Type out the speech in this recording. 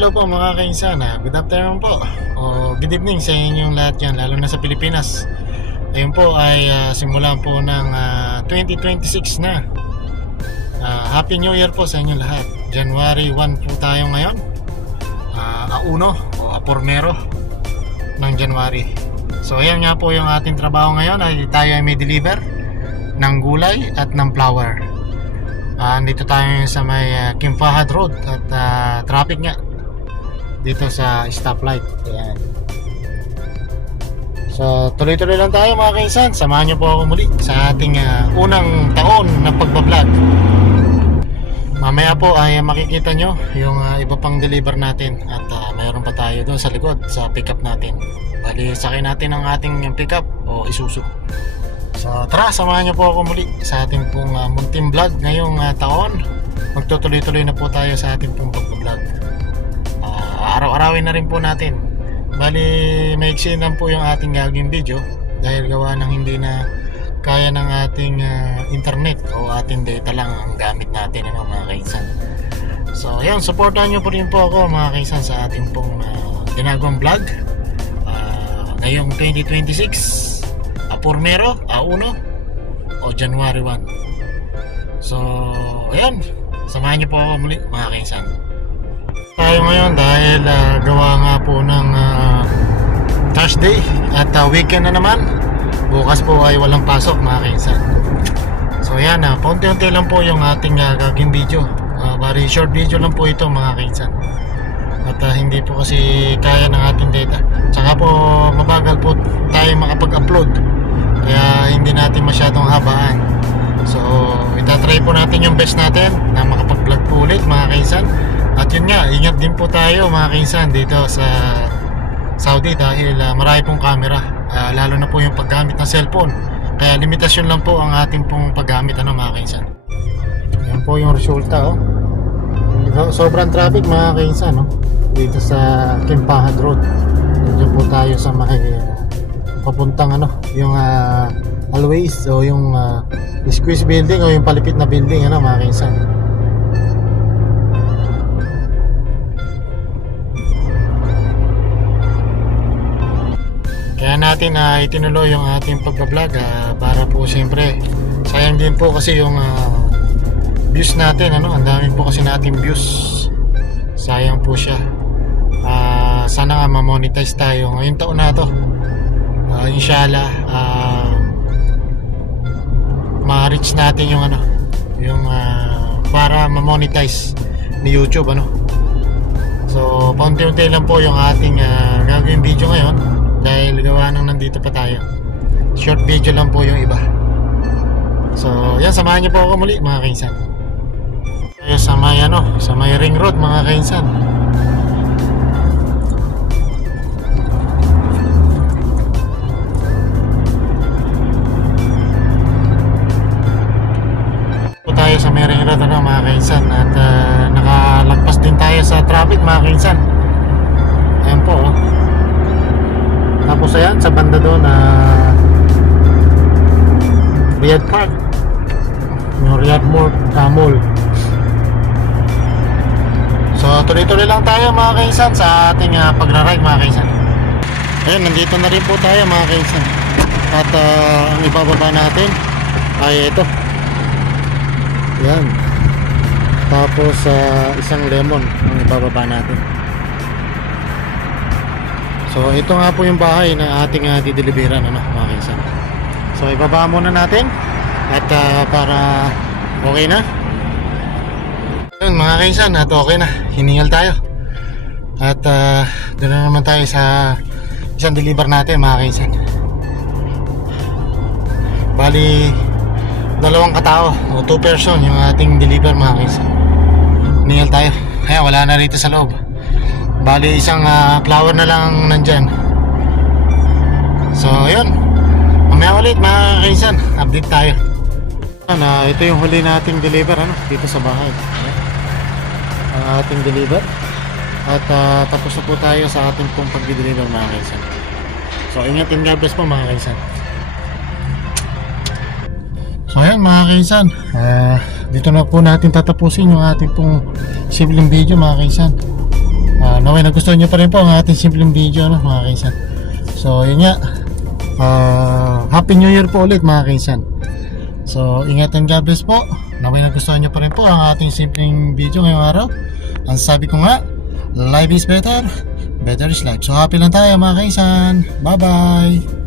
hello po mga kainsan. Good afternoon po o good evening sa inyong lahat yan, lalo na sa Pilipinas. Ayun po ay simulan po ng 2026 na. Happy New Year po sa inyong lahat. January 1 po tayo ngayon. Auno o Apurmero ng January. So ayan nga po yung ating trabaho ngayon, ay tayo ay may deliver ng gulay at ng flour. Dito tayo sa may Kim Fahad Road at traffic nga dito sa stoplight. Ayan. So tuloy-tuloy lang tayo mga kainsan. Samahan nyo po ako muli sa ating unang taon na pagbablog. Mamaya po ay makikita nyo yung iba pang deliver natin. At mayroon pa tayo doon sa likod sa pickup natin. Bali sakay natin ang ating pickup o Isuzu. So tara, samahan niyo po ako muli sa ating pong munting vlog ngayong taon. Magtutuloy-tuloy na po tayo sa ating pong pag-vlog. Araw-arawin na rin po natin. Bali maiksi lang po yung ating gagawing video dahil gawa ng hindi na kaya ng ating internet o ating data lang ang gamit natin, mga kainsan. So ayun, supportan niyo po rin po ako mga kainsan sa ating pong ginagawang vlog ngayong 2026. Apurmero, Auno o January 1. So, ayan, samahan niyo po ako muli mga kainsan. Tayo ngayon dahil gawa nga po ng Thursday at weekend na naman. Bukas po ay walang pasok mga kainsan. So ayan, paunti-unti lang po yung ating gagawing video. Bari short video lang po ito mga kainsan. At hindi po kasi kaya ng ating data. Tsaka po mabagal po tayo makapag-upload. Kaya hindi natin masyadong habaan. So itatry po natin yung best natin na makapag-vlog po ulit mga kainsan. At yun nga, ingat din po tayo mga kainsan dito sa Saudi dahil marami pong camera, lalo na po yung paggamit ng cellphone. Kaya limitasyon lang po ang ating pong paggamit mga kainsan. Yan po yung resulta sobrang traffic mga kainsan dito sa Kim Fahad Road. Dito po tayo sa papuntang yung Always o yung squeeze building o yung palipit na building mga kainsan. Kaya natin itinuloy yung ating pagbablog para po siyempre sayang din po kasi yung views natin, ang dami po kasi nating views, sayang po siya. Sana nga ma-monetize tayo ngayong taon na to. Inshallah ma-reach natin yung yung para ma-monetize ni YouTube So paunti-unti lang po yung ating gagawin video ngayon dahil gawa nang nandito pa tayo. Short video lang po yung iba. So yan, samahan niyo po ako muli mga kainsan. Tayo sa may sa may ring road mga kainsan. Tayo sa may ring road mga kainsan at nakalagpas din tayo sa traffic mga kainsan. Ayan po Tapos ayan sa banda doon Riyadh Park, yung Riyadh Mall. So tuloy-tuloy lang tayo mga kainsan sa ating pagra-ride mga kainsan. Ayan, nandito na rin po tayo mga kainsan. At ang ibababa natin ay ito. Yan. Tapos isang lemon ang ibababa natin. So ito nga po yung bahay na ating dideliveran mga kainsan. So ibaba muna natin at para okay na. Yun mga kainsan, at okay na, hiningal tayo. At doon na naman tayo sa isang deliver natin mga kainsan. Bali dalawang katao o 2 person yung ating deliver mga kainsan. Hiningal tayo, kaya wala na rito sa loob. Bali isang flower na lang nandyan. So yun, mamaya ulit mga kainsan, update tayo. Ito yung huli nating deliver dito sa bahay. Ang ating deliver. At tapos na po tayo sa ating pong pag-deliver mga kainsan. So ingat and God bless po mga kainsan. So ayan mga kainsan, dito na po natin tatapusin yung ating pong simpleng video mga kainsan. Naway nagustuhan nyo pa rin po ang ating simpleng video, no, mga kaisan. So yun nga, Happy New Year po ulit mga kaisan. So ingat and God bless po. Naway nagustuhan nyo pa rin po ang ating simpleng video ngayong araw. Ang sabi ko nga, life is better, better is life. So happy lang tayo mga kaisan. Bye bye.